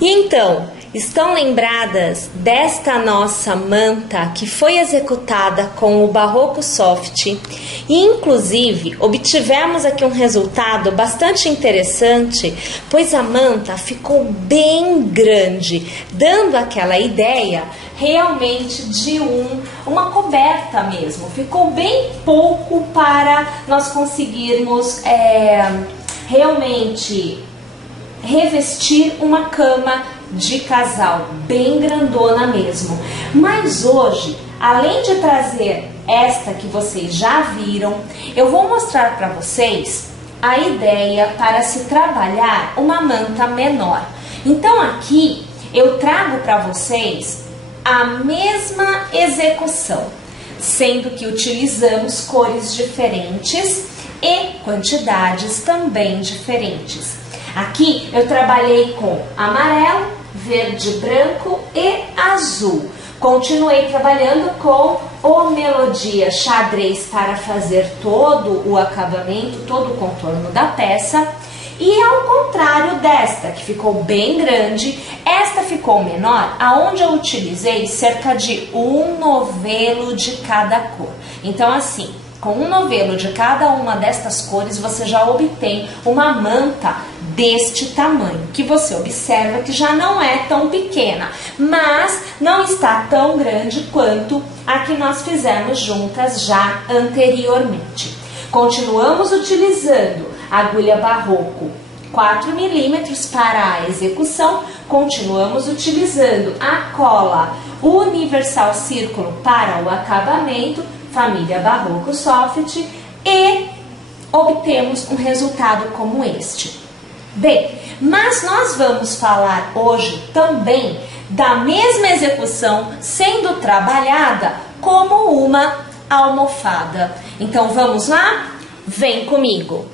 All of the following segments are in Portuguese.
E então, estão lembradas desta nossa manta que foi executada com o Barroco Soft e inclusive obtivemos aqui um resultado bastante interessante, pois a manta ficou bem grande, dando aquela ideia realmente de uma coberta mesmo. Ficou bem pouco para nós conseguirmos realmente revestir uma cama de casal, bem grandona mesmo. Mas hoje, além de trazer esta que vocês já viram, eu vou mostrar para vocês a ideia para se trabalhar uma manta menor. Então aqui eu trago para vocês a mesma execução, sendo que utilizamos cores diferentes e quantidades também diferentes. Aqui eu trabalhei com amarelo, verde, branco e azul. Continuei trabalhando com o Melodia xadrez para fazer todo o acabamento, todo o contorno da peça. E ao contrário desta, que ficou bem grande, esta ficou menor, aonde eu utilizei cerca de um novelo de cada cor. Então assim, com um novelo de cada uma destas cores, você já obtém uma manta deste tamanho, que você observa que já não é tão pequena, mas não está tão grande quanto a que nós fizemos juntas já anteriormente. Continuamos utilizando a agulha Barroco 4 milímetros para a execução, continuamos utilizando a cola Universal Círculo para o acabamento, família Barroco Soft, e obtemos um resultado como este. Bem, mas nós vamos falar hoje também da mesma execução sendo trabalhada como uma almofada. Então vamos lá? Vem comigo!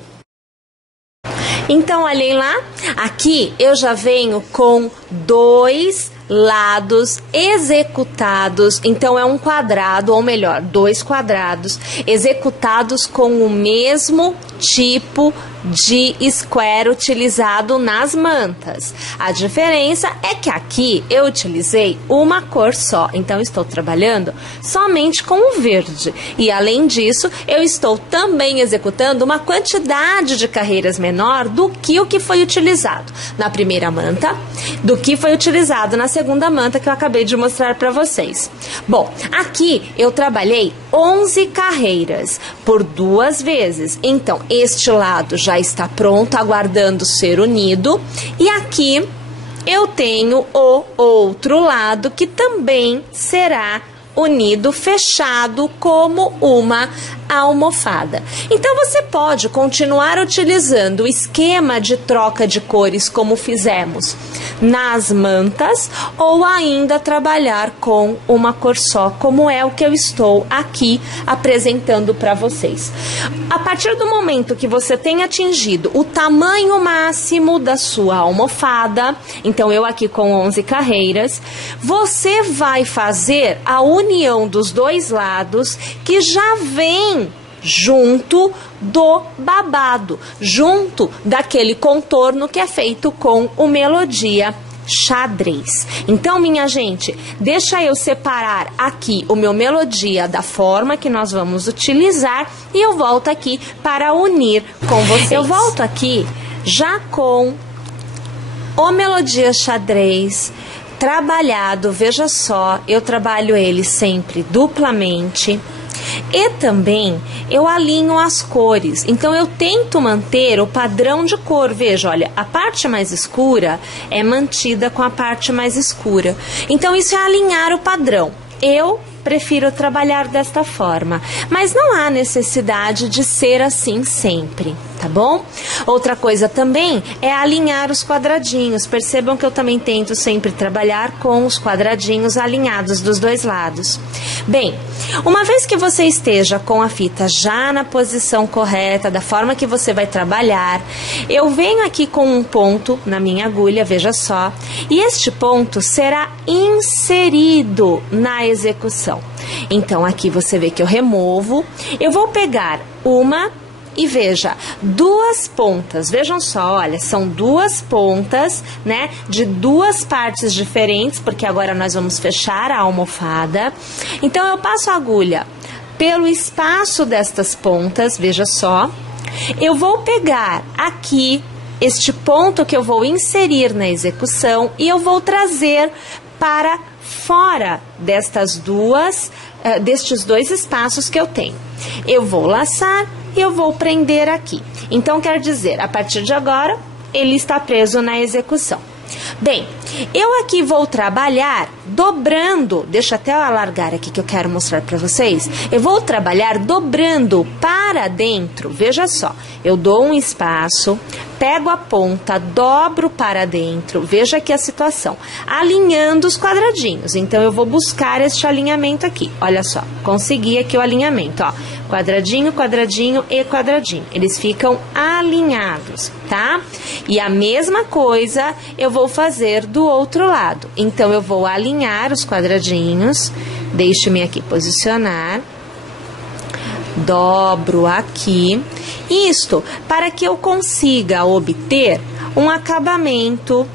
Então olhem lá, aqui eu já venho com 2 lados executados, então é um quadrado, ou melhor, 2 quadrados executados com o mesmo tipo de square utilizado nas mantas. A diferença é que aqui eu utilizei uma cor só, então estou trabalhando somente com o verde. E além disso, eu estou também executando uma quantidade de carreiras menor do que o que foi utilizado na primeira manta, do que foi utilizado na segunda manta que eu acabei de mostrar para vocês. Bom, aqui eu trabalhei 11 carreiras por 2 vezes, então este lado já está pronto, aguardando ser unido, e aqui eu tenho o outro lado que também será unido, fechado como uma almofada. Então você pode continuar utilizando o esquema de troca de cores como fizemos nas mantas, ou ainda trabalhar com uma cor só, como é o que eu estou aqui apresentando para vocês. A partir do momento que você tem atingido o tamanho máximo da sua almofada, então eu aqui com 11 carreiras, você vai fazer a união dos 2 lados que já vem junto do babado, junto daquele contorno que é feito com o Melodia xadrez. Então, minha gente, deixa eu separar aqui o meu Melodia da forma que nós vamos utilizar e eu volto aqui para unir com vocês. Eu volto aqui já com o Melodia xadrez trabalhado. Veja só, eu trabalho ele sempre duplamente. E também eu alinho as cores, então eu tento manter o padrão de cor. Veja, olha, a parte mais escura é mantida com a parte mais escura. Então isso é alinhar o padrão. Eu prefiro trabalhar desta forma, mas não há necessidade de ser assim sempre, tá bom? Outra coisa também é alinhar os quadradinhos. Percebam que eu também tento sempre trabalhar com os quadradinhos alinhados dos 2 lados. Bem, uma vez que você esteja com a fita já na posição correta, da forma que você vai trabalhar, eu venho aqui com um ponto na minha agulha, veja só, e este ponto será inserido na execução. Então aqui você vê que eu removo, eu vou pegar uma e veja, duas pontas, vejam só, olha, são duas pontas, né, de duas partes diferentes, porque agora nós vamos fechar a almofada. Então eu passo a agulha pelo espaço destas pontas, veja só, eu vou pegar aqui este ponto que eu vou inserir na execução e eu vou trazer para fora destes dois espaços que eu tenho. Eu vou laçar e eu vou prender aqui. Então, quer dizer, a partir de agora, ele está preso na execução. Bem, eu aqui vou trabalhar dobrando, deixa até eu alargar aqui que eu quero mostrar para vocês. Eu vou trabalhar dobrando para dentro, veja só, eu dou um espaço, pego a ponta, dobro para dentro, veja aqui a situação, alinhando os quadradinhos. Então eu vou buscar este alinhamento aqui, olha só, consegui aqui o alinhamento, ó, quadradinho, quadradinho e quadradinho, eles ficam alinhados, tá? E a mesma coisa eu vou fazer do outro lado. Então eu vou alinhar os quadradinhos, deixe-me aqui posicionar, dobro aqui, isto para que eu consiga obter um acabamento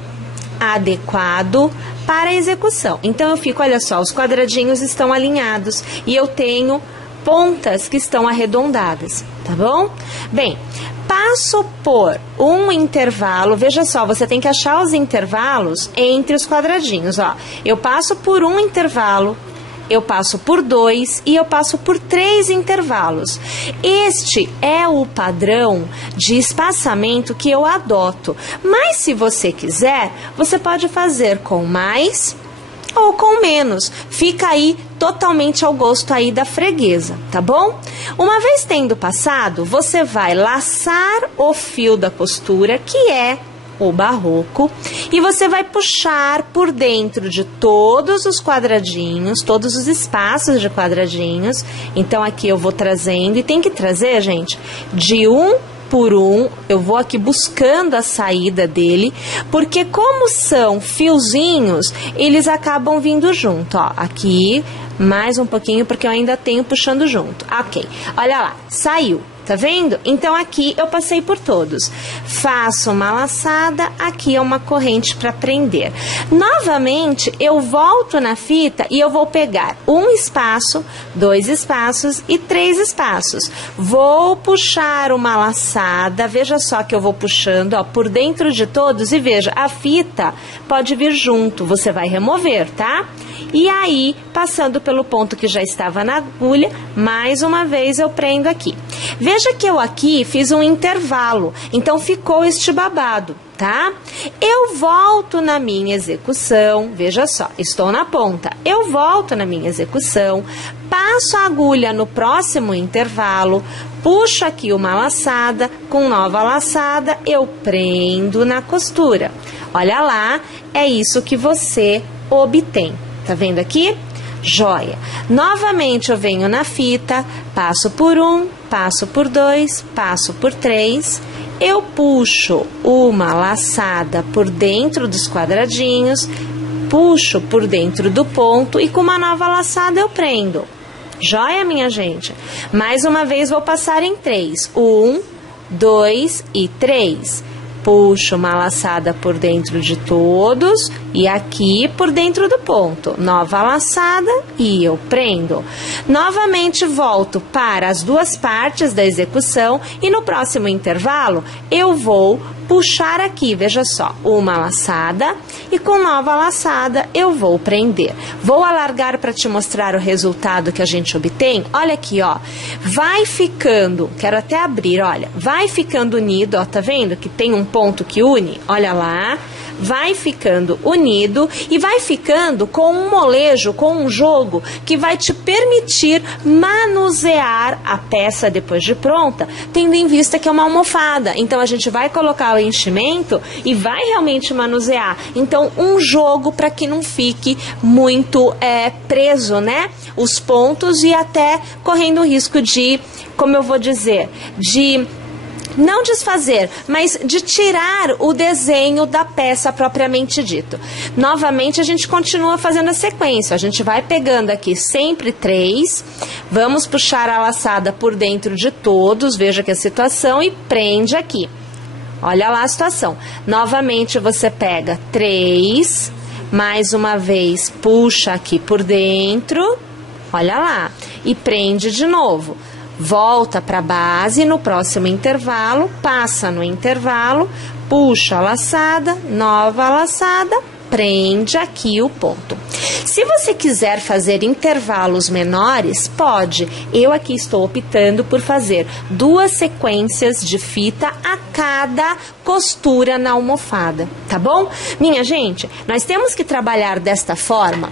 adequado para a execução. Então eu fico, olha só, os quadradinhos estão alinhados e eu tenho pontas que estão arredondadas, tá bom? Bem, passo por um intervalo, veja só, você tem que achar os intervalos entre os quadradinhos, ó. Eu passo por um intervalo, eu passo por 2 e eu passo por 3 intervalos. Este é o padrão de espaçamento que eu adoto, mas se você quiser, você pode fazer com mais ou com menos, fica aí totalmente ao gosto aí da freguesa, tá bom? Uma vez tendo passado, você vai laçar o fio da costura, que é o barroco, e você vai puxar por dentro de todos os quadradinhos, todos os espaços de quadradinhos. Então aqui eu vou trazendo, e tem que trazer, gente, de um por um, eu vou aqui buscando a saída dele, porque como são fiozinhos, eles acabam vindo junto, ó, aqui, mais um pouquinho, porque eu ainda tenho puxando junto, ok, olha lá, saiu, tá vendo? Então aqui eu passei por todos, faço uma laçada, aqui é uma corrente para prender. Novamente eu volto na fita e eu vou pegar um espaço, 2 espaços e 3 espaços. Vou puxar uma laçada, veja só que eu vou puxando, ó, por dentro de todos e veja, a fita pode vir junto, você vai remover, tá? E aí, passando pelo ponto que já estava na agulha, mais uma vez eu prendo aqui. Veja que eu aqui fiz um intervalo, então ficou este babado, tá? Eu volto na minha execução, veja só, estou na ponta. Eu volto na minha execução, passo a agulha no próximo intervalo, puxo aqui uma laçada, com nova laçada, eu prendo na costura. Olha lá, é isso que você obtém. Tá vendo aqui? Joia. Novamente eu venho na fita, passo por 1, passo por 2, passo por 3, eu puxo uma laçada por dentro dos quadradinhos, puxo por dentro do ponto e com uma nova laçada eu prendo. Joia, minha gente? Mais uma vez vou passar em 3. 1, 2 e 3. Puxo uma laçada por dentro de todos e aqui por dentro do ponto. Nova laçada e eu prendo. Novamente volto para as duas partes da execução e no próximo intervalo eu vou puxar aqui, veja só, uma laçada e com nova laçada eu vou prender. Vou alargar para te mostrar o resultado que a gente obtém. Olha aqui, ó, vai ficando, quero até abrir, olha, vai ficando unido, ó, tá vendo que tem um ponto que une? Olha lá, vai ficando unido e vai ficando com um molejo, com um jogo que vai te permitir manusear a peça depois de pronta, tendo em vista que é uma almofada. Então a gente vai colocar o enchimento e vai realmente manusear. Então um jogo para que não fique muito preso, né? Os pontos e até correndo o risco de, como eu vou dizer, de não desfazer, mas de tirar o desenho da peça propriamente dito. Novamente, a gente continua fazendo a sequência. A gente vai pegando aqui sempre 3, vamos puxar a laçada por dentro de todos, veja que a situação, e prende aqui. Olha lá a situação. Novamente, você pega 3, mais uma vez, puxa aqui por dentro, olha lá, e prende de novo. Volta para a base, no próximo intervalo, passa no intervalo, puxa a laçada, nova laçada, prende aqui o ponto. Se você quiser fazer intervalos menores, pode. Eu aqui estou optando por fazer 2 sequências de fita a cada costura na almofada, tá bom? Minha gente, nós temos que trabalhar desta forma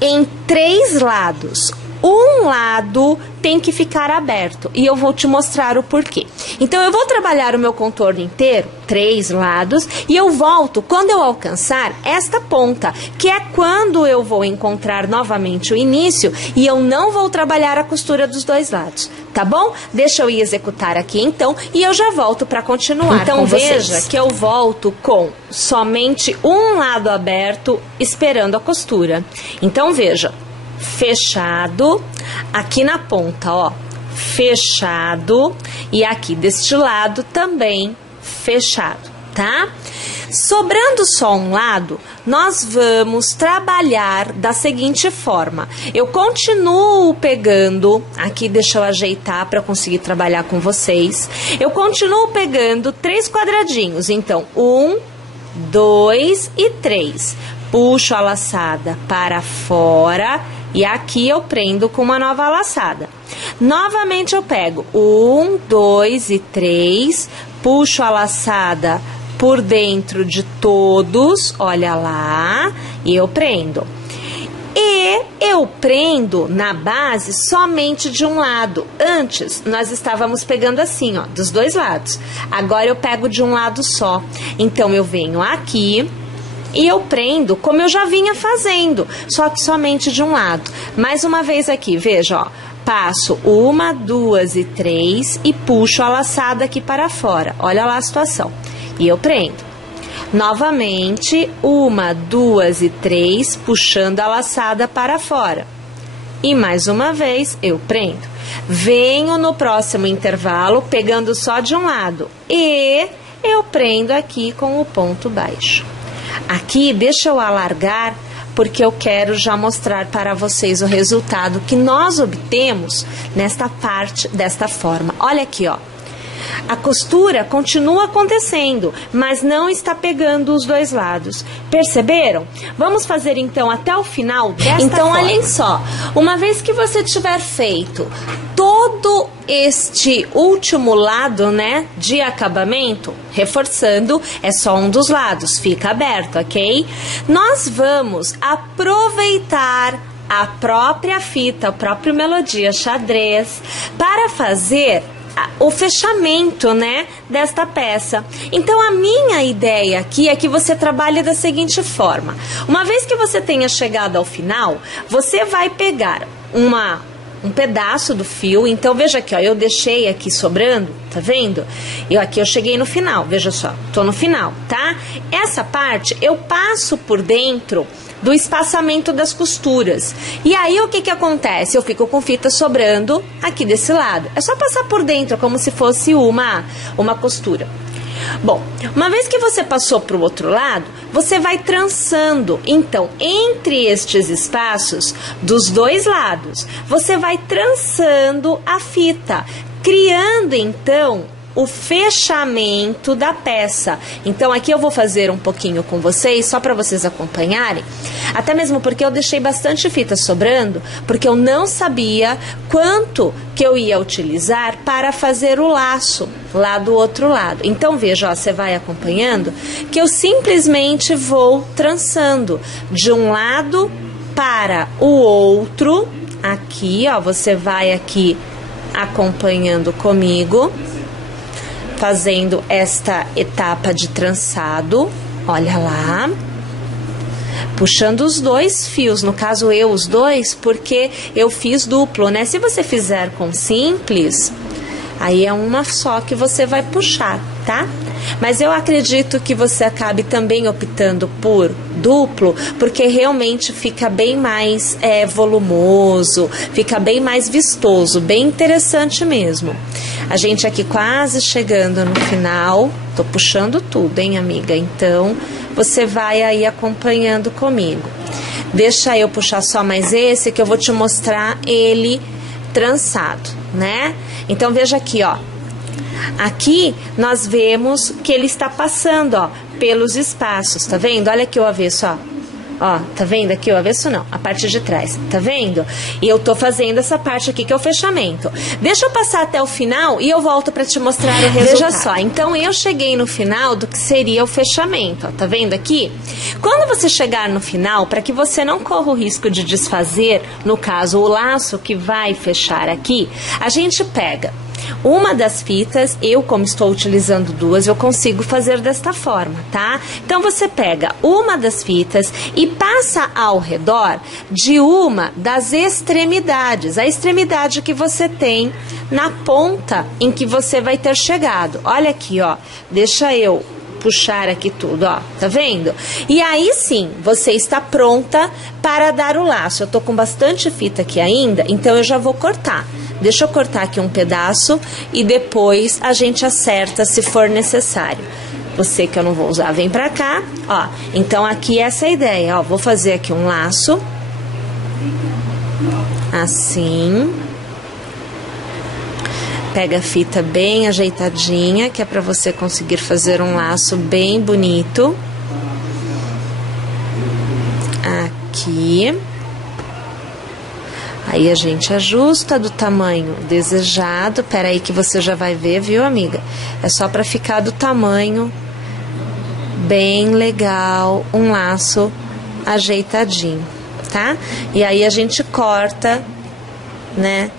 em 3 lados. Um lado tem que ficar aberto e eu vou te mostrar o porquê. Então, eu vou trabalhar o meu contorno inteiro, 3 lados, e eu volto quando eu alcançar esta ponta, que é quando eu vou encontrar novamente o início e eu não vou trabalhar a costura dos 2 lados, tá bom? Deixa eu ir executar aqui então e eu já volto para continuar. Então, veja que eu volto com somente um lado aberto esperando a costura. Então, veja. Fechado, aqui na ponta, ó, fechado, e aqui deste lado também fechado, tá? Sobrando só um lado, nós vamos trabalhar da seguinte forma. Eu continuo pegando, aqui deixa eu ajeitar para conseguir trabalhar com vocês. Eu continuo pegando 3 quadradinhos, então 1, 2 e 3. Puxo a laçada para fora. E aqui eu prendo com uma nova laçada. Novamente eu pego 1, 2 e 3, puxo a laçada por dentro de todos, olha lá, e eu prendo. E eu prendo na base somente de um lado. Antes, nós estávamos pegando assim, ó, dos 2 lados. Agora eu pego de um lado só. Então, eu venho aqui e eu prendo como eu já vinha fazendo, só que somente de um lado. Mais uma vez aqui, veja, ó, passo 1, 2 e 3 e puxo a laçada aqui para fora. Olha lá a situação. E eu prendo. Novamente, 1, 2 e 3, puxando a laçada para fora. E mais uma vez, eu prendo. Venho no próximo intervalo, pegando só de um lado. E eu prendo aqui com o ponto baixo. Aqui, deixa eu alargar, porque eu quero já mostrar para vocês o resultado que nós obtemos nesta parte, desta forma. Olha aqui, ó. A costura continua acontecendo, mas não está pegando os 2 lados. Perceberam? Vamos fazer então até o final desta forma. Olhem só, uma vez que você tiver feito todo este último lado, né, de acabamento, reforçando, é só um dos lados, fica aberto, ok? Nós vamos aproveitar a própria fita, o próprio melodia xadrez, para fazer o fechamento, né, desta peça. Então, a minha ideia aqui é que você trabalhe da seguinte forma. Uma vez que você tenha chegado ao final, você vai pegar um pedaço do fio. Então, veja aqui, ó, eu deixei aqui sobrando, tá vendo? Aqui eu cheguei no final, veja só, tô no final, tá? Essa parte eu passo por dentro do espaçamento das costuras. E aí o que que acontece? Eu fico com fita sobrando aqui desse lado. É só passar por dentro como se fosse uma costura. Bom, uma vez que você passou para o outro lado, você vai trançando. Então, entre estes espaços dos 2 lados, você vai trançando a fita, criando então o fechamento da peça. Então, aqui eu vou fazer um pouquinho com vocês, só para vocês acompanharem, até mesmo porque eu deixei bastante fita sobrando, porque eu não sabia quanto que eu ia utilizar para fazer o laço lá do outro lado. Então, veja, ó, você vai acompanhando que eu simplesmente vou trançando de um lado para o outro. Aqui, ó, você vai aqui acompanhando comigo, fazendo esta etapa de trançado, olha lá, puxando os 2 fios, no caso os 2, porque eu fiz duplo, né? Se você fizer com simples, Aí é uma só que você vai puxar, tá? Mas eu acredito que você acabe também optando por duplo, porque realmente fica bem mais volumoso, fica bem mais vistoso, bem interessante mesmo. A gente aqui quase chegando no final, tô puxando tudo, hein, amiga? Então, você vai aí acompanhando comigo. Deixa eu puxar só mais esse, que eu vou te mostrar ele trançado, né? Então, veja aqui, ó. Aqui nós vemos que ele está passando, ó, pelos espaços, tá vendo? Olha aqui o avesso, ó. Ó, tá vendo aqui o avesso? Não, a parte de trás, tá vendo? E eu tô fazendo essa parte aqui que é o fechamento. Deixa eu passar até o final e eu volto pra te mostrar o resultado. Veja só, então eu cheguei no final do que seria o fechamento, ó, tá vendo aqui? Quando você chegar no final, para que você não corra o risco de desfazer, no caso, o laço que vai fechar aqui, a gente pega uma das fitas, eu como estou utilizando duas, eu consigo fazer desta forma, tá? Então você pega uma das fitas e passa ao redor de uma das extremidades, a extremidade que você tem na ponta em que você vai ter chegado. Olha aqui, ó, deixa eu puxar aqui tudo, ó, tá vendo? E aí sim, você está pronta para dar o laço. Eu tô com bastante fita aqui ainda, então eu já vou cortar. Deixa eu cortar aqui um pedaço e depois a gente acerta se for necessário. Você que eu não vou usar, vem pra cá, ó. Então aqui é essa a ideia, ó. Vou fazer aqui um laço. Assim. Pega a fita bem ajeitadinha, que é pra você conseguir fazer um laço bem bonito. Aqui. Aí a gente ajusta do tamanho desejado. Pera aí que você já vai ver, viu, amiga? É só pra ficar do tamanho bem legal, um laço ajeitadinho, tá? E aí a gente corta, né,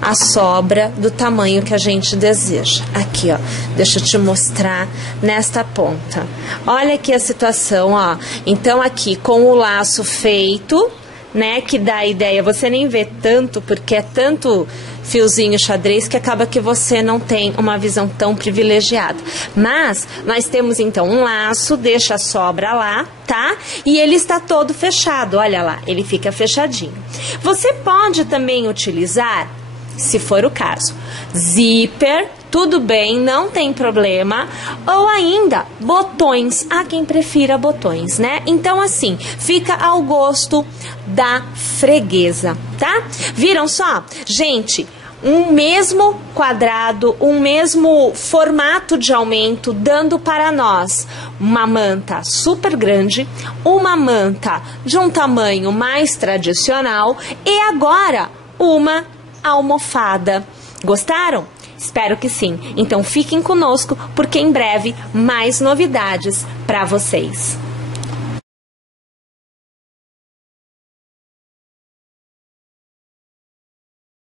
a sobra do tamanho que a gente deseja. Aqui, ó, deixa eu te mostrar nesta ponta. Olha aqui a situação, ó. Então aqui com o laço feito, né, que dá a ideia, você nem vê tanto, porque é tanto fiozinho xadrez que acaba que você não tem uma visão tão privilegiada. Mas nós temos então um laço, deixa a sobra lá, tá? E ele está todo fechado, olha lá, ele fica fechadinho. Você pode também utilizar, se for o caso, zíper, tudo bem, não tem problema, ou ainda botões, há quem prefira botões, né? Então assim, fica ao gosto da freguesa, tá? Viram só? Gente, um mesmo quadrado, um mesmo formato de aumento, dando para nós uma manta super grande, uma manta de um tamanho mais tradicional e agora uma almofada. Gostaram? Espero que sim. Então fiquem conosco porque em breve mais novidades para vocês.